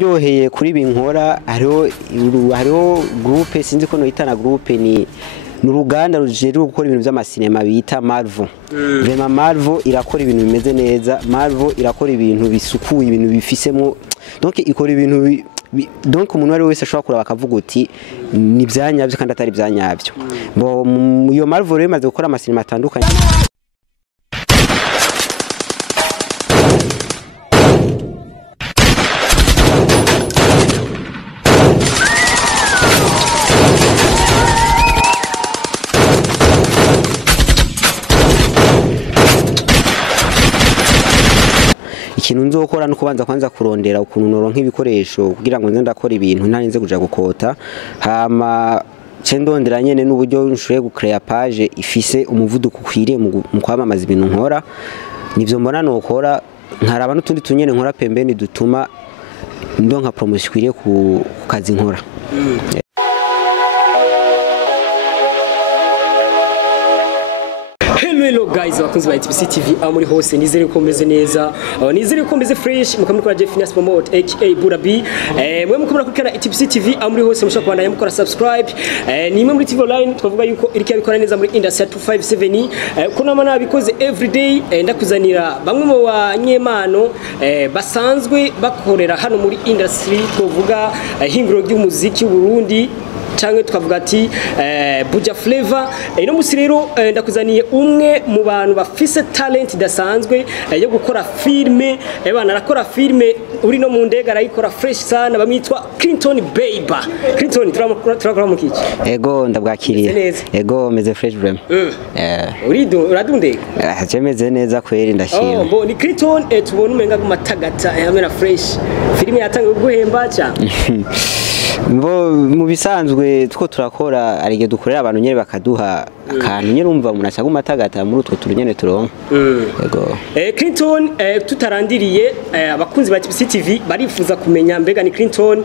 yoheye kuri binkora hariho groupe sinzi ko noyitana groupe ni uruganda rujeje gukora ibintu by'amasinema bita Marvo. Vraiment Marvo irakora ibintu bimeze neza, Marvo irakora ibintu bisukuye, ibintu bifisemo donc ikora ibintu donc umuntu wari wese ashobora kuraba akavuga uti ni byanyabyo kandi atari byanyabyo. Bo iyo Marvo rero imaze gukora amasinema atandukanye. Ikintu nzokora no kubanza kwanza kurondera ukuntu noronka ibikoresho kugira ngo nze ndakora ibintu ntarinze kuja gukota hama cendondera nyene n'uburyo nshoboye gucreate page ifise umuvuduko ukwiriye mu kwamamaza ibintu nkora nivyo mbona nokora nkaraba n'utundi tunyene nkora pembeni dutuma ndonka promotion ikwiriye ku kazi nkora. Hello guys, bakunzi ba ETBC-TV muri hose nizere ko meze neza, nizere ko meze fresh mukamuri kwa Jeune promote aka Burabi. Mwe mukomera kuri ETBC-TV muri hose mushaka kwandanya mukora subscribe. Nimwe muri TV online twavuga yuko iriki abikora neza muri industry 257 kuna mana bikoze everyday ndakuzanira bamwe mu banyempano basanzwe bakorera hano muri industry twavuga hingiro ry'umuziki w'u Burundi cyangwa twavuga ati Buja Flavor. Ino musi rero ndakuzaniye umwe mu bantu bafise talent idasanzwe yo gukora filme. Bana arakora filme uri no mu ndega arayikora fresh sana, bamwitwa Clinton Baby. Clinton turakora mu kiki? Ego ndabwakiriye. Ego meze fresh vraiment. Uradunde? Meze neza kweri ndashima. Bo ni Clinton tubona umenga gumatagata yamera fresh. Filme yatangiye guhemba cha. Bo mu bisanzwe two turakora arige dukorera abantu nyere bakaduha akantu nyere umva umuntu acaga umatagata muri utwo turunyene turonka. Yego. Clinton tutarandiriye abakunzi ba ETBC-TV barifuza kumenya mbega ni Clinton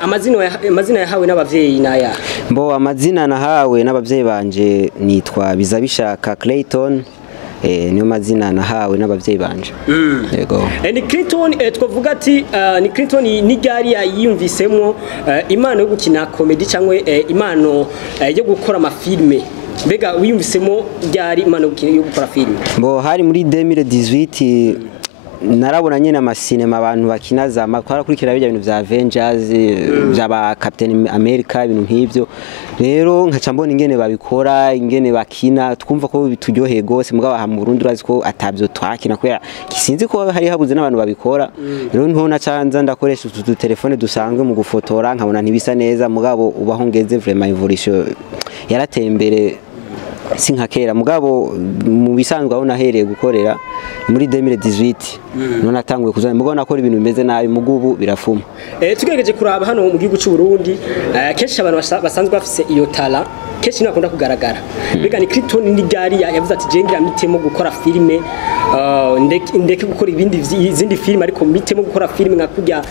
amazina yahawe n'abavyeyi naya. Bo amazina nahawe n'abavyeyi banje nitwa Bizabishaka Clayton. Niyo mazina nahawe n'abavyeyi banje. Yego. Ni Clinton twavuga ati ni Clinton ni gari yiyumvisemo impano yo gukina comedy cyangwa impano yo gukora amafilme. Mbega wiyumvisemo gari impano yo gukora filme? Bo hari muri 2018 narabona nyene amasinema abantu bakina za twarakurikira bijya ibintu vya Avengers byaba Captain America ibintu nk'ivyo rero nkaca mbona ingene babikora ingene bakina twumva ko bituryoheye gose mugabo aha mu Burundi urazi ko atavyo twakina kubera kisinzi ko hari habuze n'abantu babikora rero ntona canza ndakoresha utu telefone dusanzwe mu gufotora nkabona ntibisa neza mugabo ubaho ngeze vraiment evolution yarateye imbere sinka kera mugabo mu bisanzwe aho nahereye gukorera muri 2018 none atanguye kuzana mugabo nakora ibintu bimeze nabi mugubu birafuma. Tugereje kuraba hano mu gihugu cy'u Burundi kenshi abantu basanzwe bafise iyo tala kenshi nakunda kugaragara. Mbega ni Clinton ni gari yavuze ati jengira mitemo gukora filme ndeke gukora izindi filme ariko mitemo gukora filme nka kujya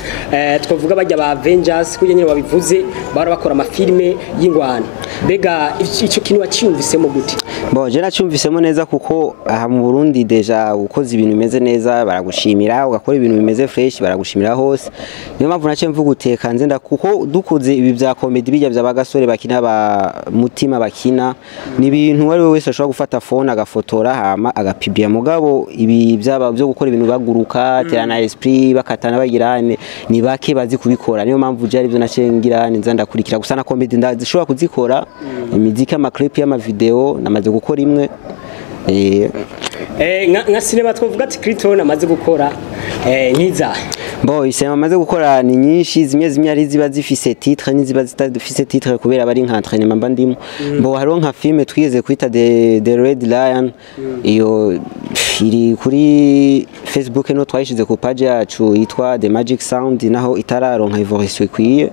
twavuga bajya ba Avengers kujya nyine babivuze bara bakora amafilme y'ingwana. Mbega ico kintu waciyumvisemo gute? Bo je nacyumvisemo neza kuko aha mu Burundi deja ukoze ibintu bimeze neza baragushimira ugakora ibintu bimeze fresh baragushimira hose. Niyo mpamvu nace mvuga uteka nze kuko dukuze ibi bya comedy bijya by'abagasore bakina ba mutima bakina ni ibintu wari wese ashobora gufata phone agafotora hama agapibya mugabo ibi byaba byo gukora ibintu baguruka terana esprit bakatana bagirane ni bake bazi kubikora. Niyo mpamvu je ari byo nacengirane nza ndakurikira gusa na comedy ndazishobora kuzikora imiziki ama clip y'ama video namaze gukora imwe nka cinema twavuga ati Clinton amaze gukora nkiza. Bo isema amaze gukora ni nyinshi zimwe ari ziba zifise titre n'iziba zitadufise titre kubera bari nka entraînement mba ndimo. Bo hariho nka filme twigeze kwita The Red Lion iyo iri kuri Facebook no twayishize ku page yacu yitwa The Magic Sound naho itararonka evolution ikwiye.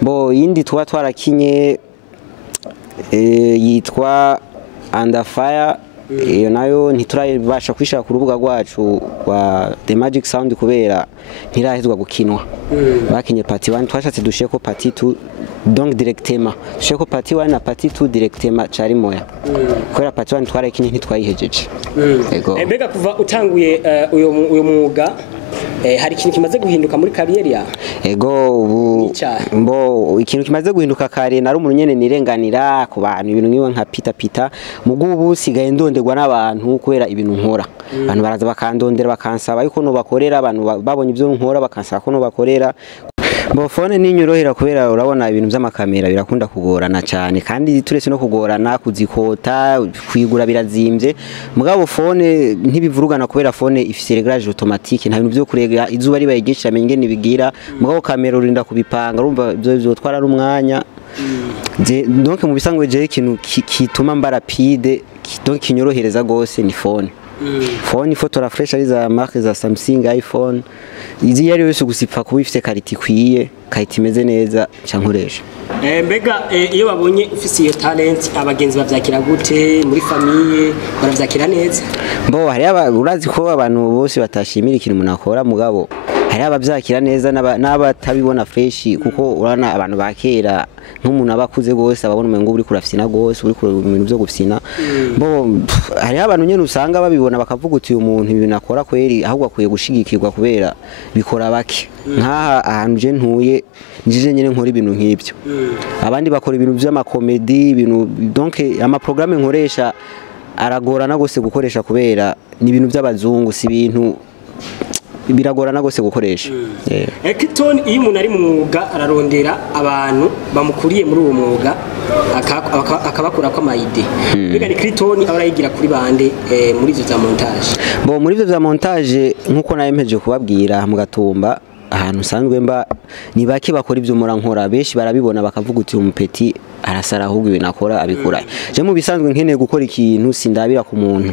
Bo yindi twarakinye yitwa Under Fire iyo nayo ntiturabasha kwishaka ku rubuga rwacu rwa The Magic Sound kubera ntirahezwa gukinwa bakinye party 1 twashatse dushiye ko party 2 donc directement dushiye ko party 1 na party 2 directement cari moya kubera party 1 twarakinye ntitwayihejeje yego mbega kuva utanguye uyo mwuga hari ikintu kimaze guhinduka muri kariyeri ya ego mbo ikintu kimaze guhinduka kare nari umuntu nyene nirenganira ku bantu ibintu nkiwe nka pita mugubu sigaye ndonderwa n'abantu kubera ibintu nkora abantu baraza bakandondera bakansaba yuko no bakorera abantu babonye ibyo nkora bakansaba ko no bakorera Bo phone ni nyorohera kubera urabona ibintu by'amakamera birakunda kugorana cyane kandi turese no kugorana kuzikota kwigura birazimvye mugabo phone ntibivurugana kubera phone ifise reglage automatique nta bintu byo kurega izuba ribaye gisha menye nibigira mugabo kamera urinda kubipanga urumva byo twara n'umwanya donc mu bisangwe je ikintu kituma mba rapide donc kinyorohereza gose ni phone phone ifotora fresh ari za marque za Samsung iPhone izi yari yose gusipfa kuba ifite kariti kwiye kariti imeze neza cyankoresha mbega iyo babonye ufise iyo talent abagenzi bavyakira gute muri famille baravyakira neza mbo hari urazi ko abantu bose batashimira ikintu umuntu akora mugabo hari abavyakira neza n'abatabibona fresh kuko urana abantu bakera nk'umuntu abakuze gose ababona umengo uri kurafisina gose uri ku bintu byo gufisina bo hari abantu nyene usanga babibona bakavuga uti uyu muntu ibintu akora kweri ahubwo akwiye gushigikirwa kubera bikora bake nkaha ahantu je ntuye njije nyene nkora ibintu nk'ibyo abandi bakora ibintu by'amakomedi ibintu donc ama programme nkoresha aragorana gose gukoresha kubera ni ibintu by'abazungu si ibintu biragorana gose gukoresha Ekiton iyo umuntu ari mu mwuga ararondera abantu bamukuriye muri uwo mwuga akabakura kwa mayide biga ni Kriton abarayigira kuri bande muri ivyo za montage bo muri ivyo za montage nkuko nayemeje kubabwira mu Gatumba ahantu sanzwe mba ni baki bakora ivyo mura nkora beshi barabibona bakavuga uti umupeti arasara ahubwo ibintu akora abikora je mu bisanzwe nkeneye gukora ikintu sindabira ku muntu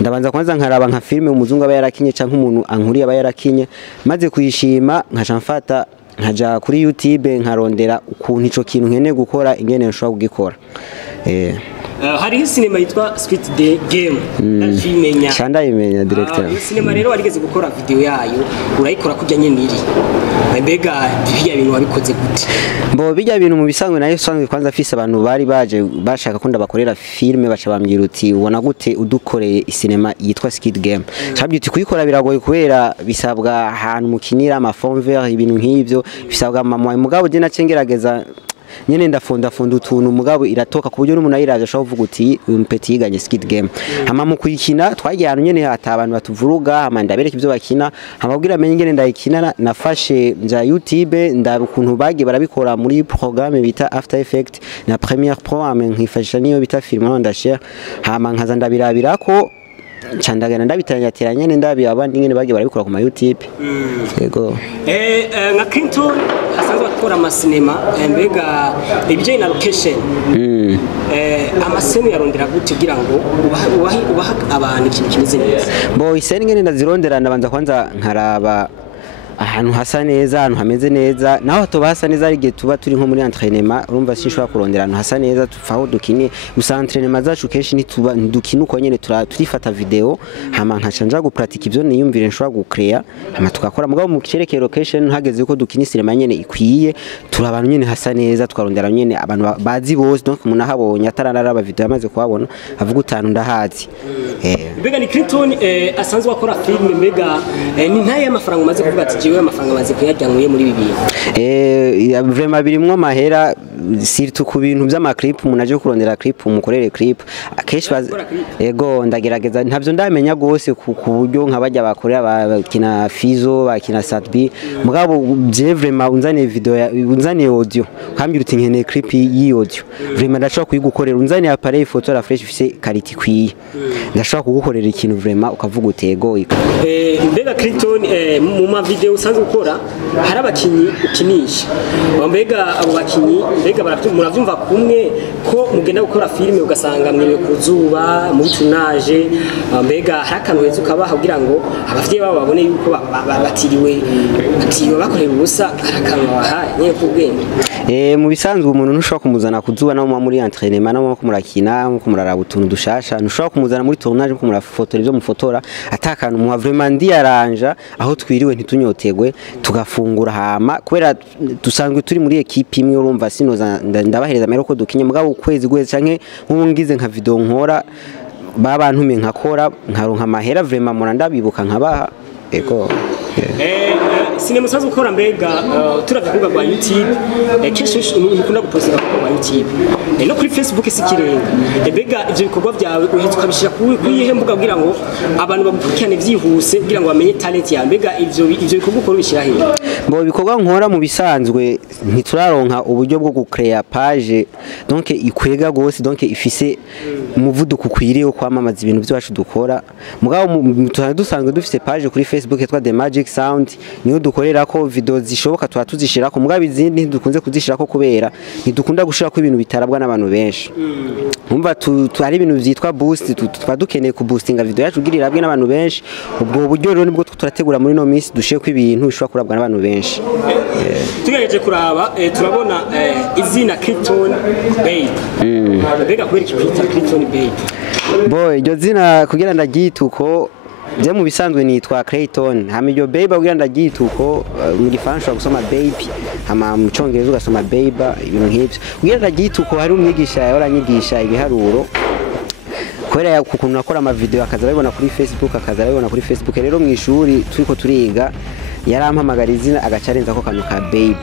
ndabanza kwanza nkaraba nka filme umuzungu aba yarakinye canke umuntu ankuriye aba yarakinye maze kuyishima nkaca mfata nkaja kuri YouTube nkarondera ukuntu ico kintu nkeneye gukora ingene nshobora kugikora hari cinema yitwa Squid Game ndashimenya cyanda imenya director cinema rero warigeze gukora video yayo urayikora kujya nyene iri mbega bijya bintu wabikoze gute mbo bijya bintu mu bisanzwe nayo sanzwe kwanza afise abantu bari baje bashaka kunda bakorera filme baca bambwira uti ubona gute udukoreye cinema yitwa Squid Game cyabyo uti kuyikora biragoye kubera bisabwa ahantu mukinira ama fond vert ibintu nk'ivyo bisabwa mama mugabo je nacengerageza nyene ndafunda utuntu mugabo iratoka ku buryo n'umuntu ayiraje ashobora kuvuga uti uyu mpeti yiganye Squid Game hama mu kuyikina twagiye ahantu nyene hata abantu batuvuruga hama ndabereka ivyo bakina hamabwira menye ngene ndayikina nafashe nja YouTube ndaba ukuntu bagiye barabikora muri programme bita After Effect na Premiere Pro ame nkifashisha niyo bita film ndashare hama nkaza ndabirabirako chandagana ndabitanyatira nyene ndabi abandi ngene bagiye barabikora ku ma YouTube yego nka Clinton asanzwe akora amasinema mbega ibijyanye na location amasemu yarondera gute kugira ngo ubaha abantu ikintu kimeze neza bo iseni ngene ndazirondera ndabanza kwanza nkaraba ahantu hasa neza ahantu hameze neza naho to basa neza ari tuba turi nko muri entraînement urumva sinshobora kurondera ahantu hasa neza tufaho dukine gusa entraînement zacu kenshi nituba dukina uko nyene turifata video hama nkacanja gupratika ivyo niyumvire nshobora gucreate hama tukakora mugabo mu kirekero location hageze uko dukina cinema nyene ikwiye turabantu nyene hasa neza tukarondera nyene abantu bazi bose donc umuntu ahabonye ataranaraba video yamaze kuhabona avuga utanu ndahazi mbega ni Clinton asanzwe akora film mbega ni ntaye amafaranga umaze kuvuga ati jiwe amafaranga maze kuyajyanguye muri bibi vraiment birimwo mahera surtout ku bintu by'ama clip umuntu aje kurondera clip umukorere clip akeshi yego ndagerageza ntabyo ndamenya gose ku buryo nkabajya bakorera bakina Fizo bakina Satbi mugabo je vraiment unzane video unzane audio kambira uti nkene clip yi audio vraiment ndashobora kuyigukorera unzane appareil photo la fresh ifise quality kwiye ndashobora kugukorera ikintu vraiment ukavuga utego mbega Clinton mu ma video usanzwe ukora hari abakinyi ukinisha mbega abo bakinyi mbega muravyumva kumwe ko mugenda gukora filime ugasanga mwiriwe ku zuba muri tunaje mbega hari akantu heza ukabaha kugira ngo abavyeyi babo babone yuko batiriwe bakorera ubusa arakanwa bahaye nyine kubwenge mu bisanzwe umuntu ntushobora kumuzana kuzuba no muri entraînement no kumurakina nko kumuraraba utuntu dushasha ntushobora kumuzana muri tournage nko kumurafotora ibyo mufotora atakantu muha vraiment ndi aranja aho twiriwe ntitunyotegwe tugafungura hama kubera dusanzwe turi muri equipe imwe urumva sinoza ndabahereza amero ko dukinye mugabo ukwezi gweze canke nk'ubungize nka video nkora babantume nkakora nkaronka amahera vraiment murandabibuka nkabaha ego sinema usanzwe ukora mbega turavye kwa YouTube kenshi ukunda gupostinga kwa YouTube no kuri Facebook sikirenga mbega ivyo bikorwa byawe uhetse ukabishira kuyihe mbuga kugira ngo abantu bagukurikirane vyihuse kugira ngo bamenye talent ya mbega ivyo bikorwa ukora bishira he bo bikorwa nkora mu bisanzwe ntituraronka uburyo bwo gucreate page donc ikwega gose donc ifise umuvuduko ukwiriye kwamamaza ibintu byacu dukora mugabo dusanzwe dufise page kuri Facebook yitwa The Magic Sound niyo dukorera ko video zishoboka tuba tuzishira ko mugabo izindi ntidukunze kuzishira ko kubera ntidukunda gushira ko ibintu bitarabwa n'abantu benshi umva ari ibintu vyitwa boost tuba dukeneye ku boostinga video yacu ugirira abwe n'abantu benshi ubwo buryo rero nibwo turategura muri no minsi dushiye ko ibintu bishobora kurabwa n'abantu benshi tugereje kuraba turabona izina Clinton Babe mbega kubera ikipita Clinton Babe bo iryo zina kugira ndagituko je mu bisanzwe nitwa Clayton hama iryo baby kugira ndagituko mu gifaransa gusoma baby hama mu congereza ugasoma baby ibintu nk'ivyo kugira ndagituko hari umwigisha yaranyigisha ibiharuro kubera ukuntu nakora ama video akaza babibona kuri Facebook rero mu ishuri turiko turiga yarampamagara izina agacarenza ko kantu ka baby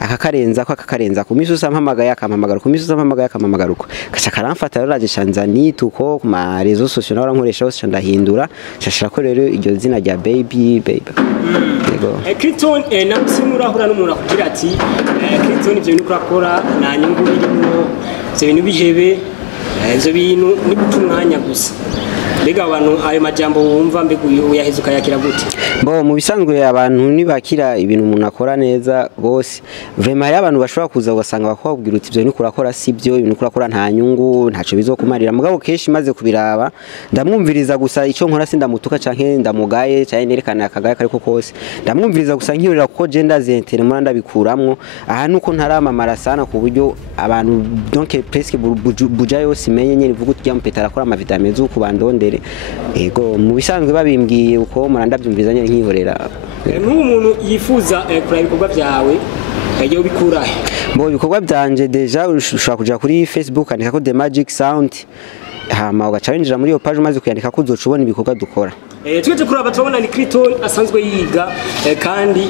akakarenza ko misi usampamagaye akampamagara ku misi usampamagaye akampamagara uko gacha karamfata rero agishanza nituko ku ma réseaux sociaux naho rankoresha hose ndahindura shashira ko rero iryo zina rya baby yego Clinton namusimurahura n'umuntu akugira ati Clinton ivyo bintu kurakora na nyungu birimo ivyo bintu bihebe ivyo bintu ni gutumwanya gusa mbega abantu ayo majambo wumva mbega uyaheze ukayakira gute bo mu bisanzwe abantu nibakira ibintu umuntu akora neza bose vraiment hari abantu bashobora kuza ugasanga bakubwira uti ivyo ni kurakora sibyo ibintu kurakora nta nyungu ntaco bizokumarira mugabo keshi maze kubiraba ndamwumviriza gusa ico nkora sindamutuka canke ndamugaye canke nerekana akagaye kariko kose ndamwumviriza gusa nkirira kuko gender zentere muri ndabikuramwo aha nuko ntaramamara sana ku buryo abantu donc presque buja yose imenye nyene vuga uti yampeta arakora ama vitamine zo kubandonde ego mu bisanzwe babimbwiye uko murandabyumviza nyene nkihorera n'ubu umuntu yifuza kuraba ibikorwa byawe yo bikura bo ibikorwa byanje deja ushobora kuja kuri Facebook andika ko The Magic Sound hama ugaca winjira muri iyo page umaze kuyandika ko uzoca ubona ibikorwa dukora tugeje kuraba turabona ni Clinton asanzwe yiga kandi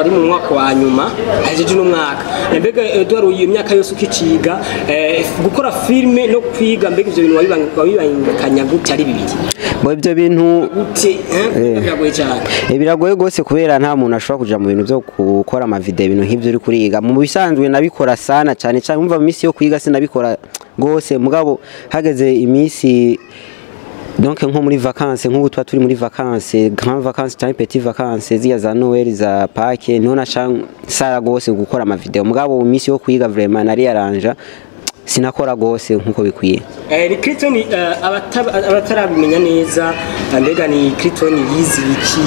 ari mu mwaka wa nyuma ajeje no mwaka mbega Edward uyu myaka yose ukiciga gukora filme no kwiga mbega ivyo bintu wabibangikanya gute ari bibiri bo ivyo bintu biragoye cyane biragoye gose kubera nta muntu ashobora kuja mu bintu byo gukora ama video ibintu nk'ivyo uri kuriga mu bisanzwe nabikora sana cyane cyane umva misi yo kwiga sinabikora gose mugabo hageze imisi donc nko muri vacances nk'ubu twa turi muri vacances grand vacances cyane petit vacances ziya za Noel za Pâques niho nasara gose gukora ama video mugabo mu misi yo kwiga vraiment nari aranja sinakora gose nkuko bikwiye ni Clinton abatarabimenya neza mbega ni Clinton yizi biki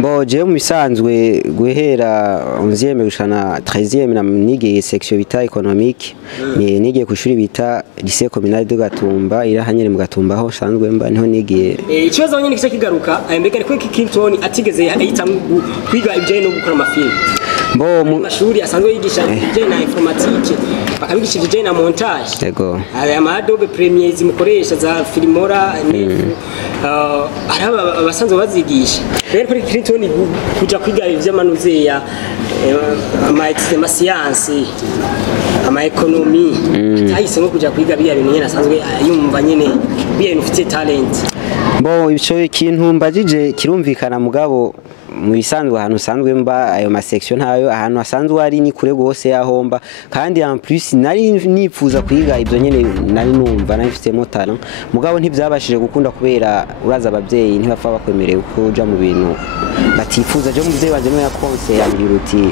bo je mu bisanzwe guhera 11e gushana 13e na nigiye section bita économique nigiye ku ishuri bita lycée communal de Gatumba irahanyere mu Gatumba aho sanzwe mba niho nigiye ikibazo nyine kice kigaruka mbega ni ko Clinton atigeze yitamwe kwiga ibyo no gukora amafilm bo mu mashuri asanzwe yigisha ibyo na informatique bakabigisha ibyo na montage yego aya Adobe Premiere zimukoresha za Filmora araba abasanzwe bazigisha rero kuri Clinton kuja kwiga ivy'amanuze ya ama science ama economy atahise ngo kuja kwiga biya bintu nyene asanzwe yumva nyene biya ufite talent Bo ico kintu mbajije kirumvikana mugabo mu bisanzwe ahantu sanzwe mba ayo ma section ntayo ahantu hasanzwe ari ni kure gose yahomba kandi en plus nari nipfuza kwiga ibyo nyene nari numva nafitemo talent mugabo ntibyabashije gukunda kubera uraza abavyeyi ntibapfa bakwemerewe kuja mu bintu batifuza je muvyeyi wanje no yakonse yambira uti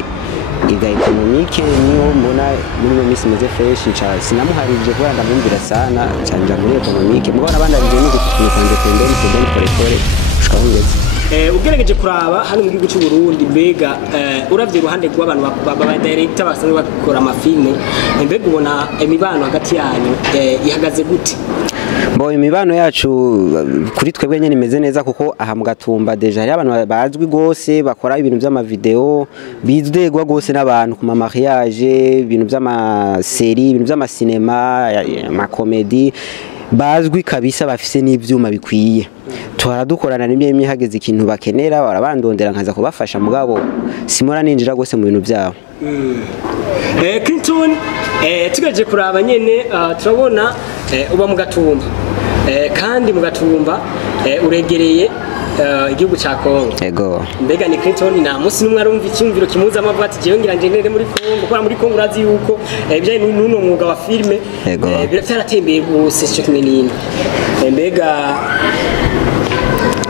iga economique niyo mbona muri no misi meze fresh cha sinamuharije kubera ndamwumvira sana canja muri economique mugabo nabandabije ni gukunda tendeni kore ushikahungeze ugerageje kuraba hano mu gihugu cy'u Burundi mbega uravye ruhande rw'abantu baba director basanzwe bakora amafilme mbega ubona imibano hagati yanyu ihagaze gute Bo imibano yacu kuri twebwe nyene imeze neza kuko aha mu Gatumba deja hari abantu bazwi gose bakora ibintu by'ama video bizegwa gose n'abantu ku mariage ibintu by'ama série ibintu by'ama cinema ma comedy bazwi kabisa bafise n'ivyuma bikwiye twaradukorana n'imwe hageze ikintu bakenera barabandondera nkaza kubafasha mugabo simora ninjira gose mu bintu byabo Clinton tugeje kuraba nyene turabona uba mu Gatumba kandi mu Gatumba uregereye igihugu ca Kongo ego mbega ni Clinton na musi numwe arumva icyumviro kimuza amavuga ati jewe ngira ngenere muri Kongo kwa muri Kongo urazi yuko ibyo nuno mwuga wa filme biraratembeye gose cyo kimwe nini mbega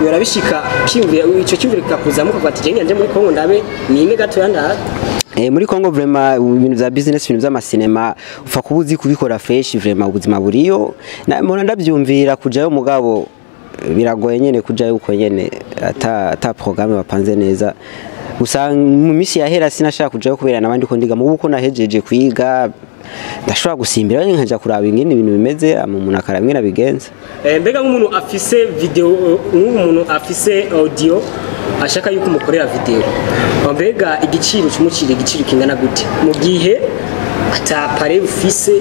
yorabishika cyumviro ico cyumviro kikakuza muko ati jewe ngira muri Kongo ndabe nime gato yanda muri Kongo vraiment ibintu za business ibintu by'ama cinema ufa kubuzi kubikora fresh vraiment ubuzima buriyo mbona ndabyumvira kujayo mugabo biragoye nyene kujayo uko nyene ata programme bapanze neza gusa mu misi yahera sinashaka kujayo kubera nabandi ko ndiga mu buko nahejeje kwiga ndashobora gusimbira nkaja kuraba ingene ibintu bimeze umuntu akaramwe nabigenza mbega nk'umuntu afise video nk'umuntu afise audio ashaka yuko umukorera video mbega igiciro cy'umucire igiciro kingana gute mu gihe atapare ufise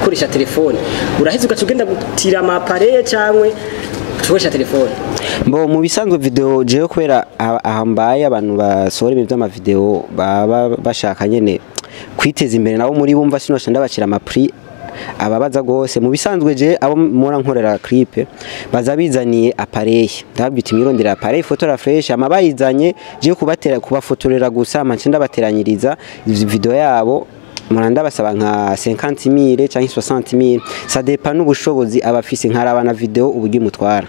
ukoresha telefone uraheze ukacugenda gutira amapare cyangwa ukoresha telefone Mbo mu bisanzwe video je kubera ahambaye abantu basohora ibintu by'ama video baba bashaka nyene kwiteza imbere nabo muri bumva sino shanda bacira ama prix ababaza gose mu bisanzwe je abo mora nkorera clip bazabizaniye appareil ndabita imwirondera appareil photo fresh amabayizanye je kubatera kubafotorera gusa amancinda bateranyiriza video yabo muranda basaba nka 50,000 cyangwa 60,000 ça dépend n'ubushobozi abafise nkarabana video ubugi mutwara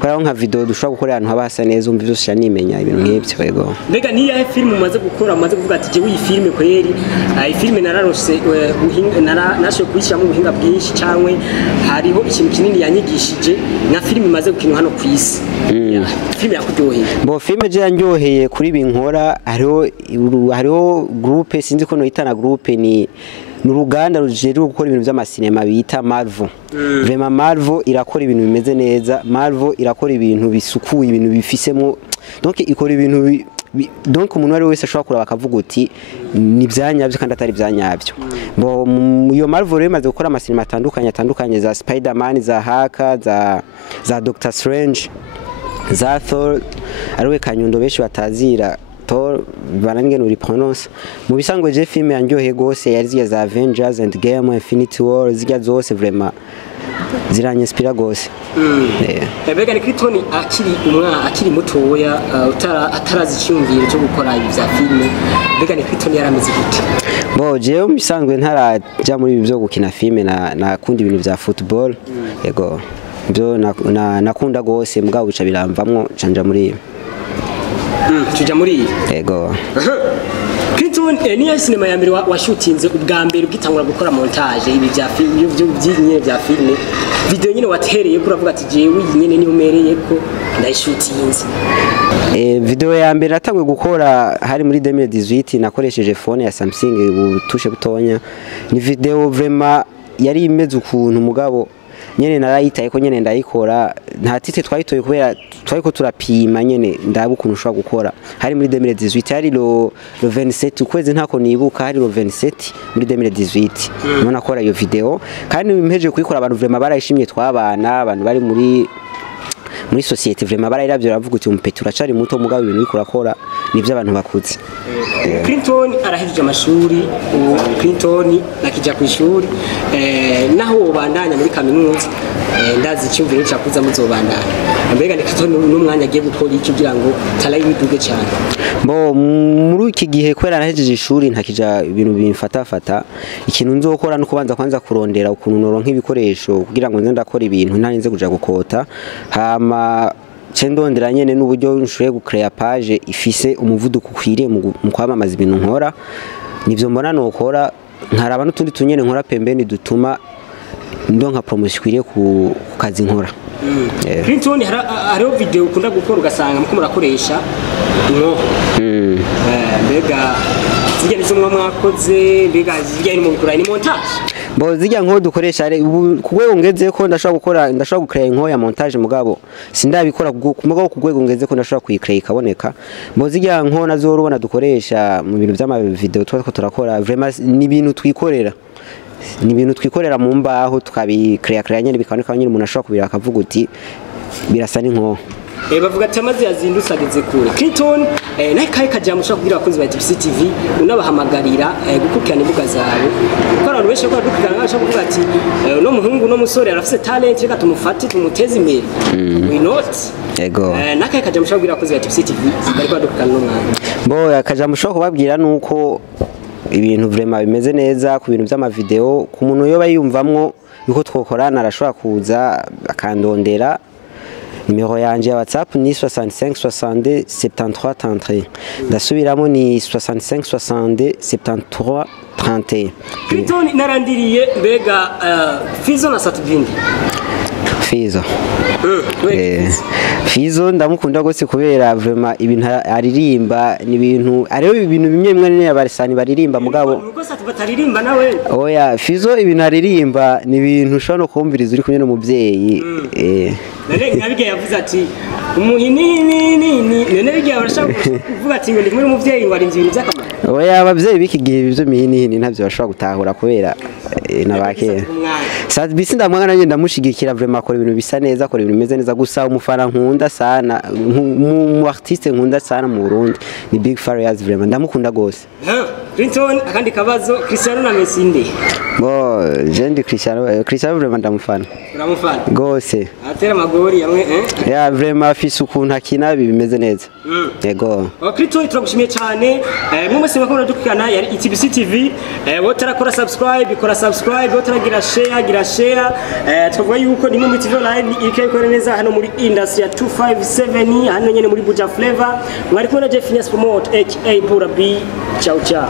kwera nka video dushobora gukora ahantu habasa neza umva byose shanimenya ibintu nk'ibyo yego mbega ni ya film umaze gukora umaze kuvuga ati je wi film kweri iyi film nararose nasho kwishyira mu buhinga bwinshi cyangwa hariho ikintu kinini yanyigishije na film imaze gukinwa hano ku isi film yakuryoheye bo film je yanyoheye kuri binkora hariho groupe sinzi ko no itana groupe ni n'uruganda rujeri gukora ibintu by'ama cinema bita Marvel vraiment Marvel irakora ibintu bimeze neza Marvel irakora ibintu bisukuye ibintu bifisemo donc ikora ibintu donc umuntu wari wese ashobora kuraba akavuga uti ni byanyabyo kandi atari byanyabyo bo iyo Marvel rero imaze gukora ama cinema atandukanye za Spider-Man za Haka za Doctor Strange za Thor ariwe Kanyundo benshi batazira banange uri pronounce mu bisangwe je film yanjohe gose yari za Avengers and Game Infinity War zirya zose vraiment ziranyespira gose mbega ni Clinton akiri mutoya atarazicyumvira cyo gukora ibi bya filme mbega ni Clinton yarameze gute bo je mu bisangwe ntaraja muri ibi byo gukina filme na kundi ibintu bya football yego byo nakunda gose mugabo bica biramvamwo canja muri tuja muri yego Clinton ni ya cinema ya mbere washutinze ubwa mbere ugitangura gukora montage ibi bya filme by'nyine bya filme video nyine watereye kuri avuga ati jewe nyine ni umereye ko ndayishutinze video ya mbere natangwe gukora hari muri 2018 nakoresheje phone ya Samsung ubutushe butonya ni video vraiment yari imeze ukuntu mugabo nyene narayitaye ko nyene ndayikora nta tite twayitoye kubera twari ko turapima nyene ndabu kuntu ushobora gukora hari muri 2018 hari lo 27 ukwezi ntako nibuka hari lo 27 muri 2018 none akora iyo video kandi impeje kuyikora abantu vraiment barayishimye twabana abantu bari muri societe vraiment barayiravye baravuga uti umupeti uracari muto mugabo ibintu biko urakora nivyo abantu bakuze. Clinton arahejije amashuri, Clinton nakija ku ishuri naho ubandanya muri kaminuza ndazi cyumvire cyakuza muzobandanya. Mbega ni Clinton n'umwanya agiye gukora iki kugira ngo talayi biduge cyane. Bo muri iki gihe kwera nahejeje ishuri ntakija ibintu bimfatafata ikintu nzokora no kubanza kwanza kurondera ukuntu noronka ibikoresho kugira ngo nze ndakora ibintu ntarinze kuja gukota hama cendondera nyene n'uburyo nshoboye gucrea page ifise umuvuduko ukwiriye mu kwamamaza ibintu nkora nivyo mbona nokora nkaraba n'utundi tunyene nkora pembeni dutuma ndonka promotion ikwiriye ku kazi nkora. Clinton hariho video ukunda gukora ugasanga muko murakoresha inko mbega zijya nizo mwakoze mbega zijya ni mu gukora ni montage bo zijya nko dukoresha kugwego ngeze ko ndashobora gukora inko ya montage mugabo sindabikora mugabo kugwego ngeze ko ndashobora kuyicrea ikaboneka bo zijya nko nazo rubona dukoresha mu bintu by'ama video twako turakora vraiment ni ibintu twikorera ni ibintu twikorera mu mbaho tukabicrea nyene bikaboneka nyine umuntu ashobora kubira akavuga uti birasa n'inko bavuga ati amazi yazindutse ageze kure. Clinton naye kaye kajya mushaka kugira abakunzi ba ETBC-TV unabahamagarira gukurikirana imbuga zawe kuko abantu benshi bakora dukurikirana bashaka kuvuga ati no muhungu no musore arafise talent reka tumufate tumuteze imbere we not ego nakaye kajya mushaka kugira abakunzi ba ETBC-TV bariko badukurikirana n'umwana bo akaja mushaka kubabwira nuko ibintu vraiment bimeze neza ku bintu by'ama video ku muntu yoba yumvamwo yuko twokorana arashobora kuza akandondera. Numero yanje ya WhatsApp ni 65 62 73 33. Ndasubiramo ni 65 62 73 31. Clinton narandiriye mbega Fizo na Satubindi. Fizo. Fizo ndamukunda gose kubera vraiment ibintu aririmba ni ibintu ariho ibintu bimwe bimwe n'abarisani baririmba mugabo nuko Satubaririmba nawe oya Fizo ibintu aririmba ni ibintu ushobora kumviriza uri kumwe n'umuvyeyi nabige yavuze ati umuhini nene bige barashaka kuvuga ati ngo ndi muri umuvyeyi ngo ari ibintu by'akamaro oya abavyeyi biki gihe ivyo mihini ntavyo bashobora gutahura kubera nabake bisi ndamwanga nje ndamushigikira vraiment akora ibintu bisa neza akora ibintu bimeze neza gusa umufana nkunda sana mu artiste nkunda sana mu Burundi ni Big Farias vraiment ndamukunda gose. Clinton akandi kabazo Cristiano na Messi ndi bo jendi Cristiano vraiment ndamufana uramufana gose atera magori yamwe ya vraiment afise ukuntu akina bimeze neza yego. Clinton turagushimiye cyane mwese bakora dukana ya ETBC-TV wotarakora subscribe ikora subscribe wotaragira share twavuga yuko ni mu TV online ikekora neza hano muri industry ya 257 hano nyene muri Buja Flavor mwari kubona Jeune Promote aka Bwabone. Ciao ciao.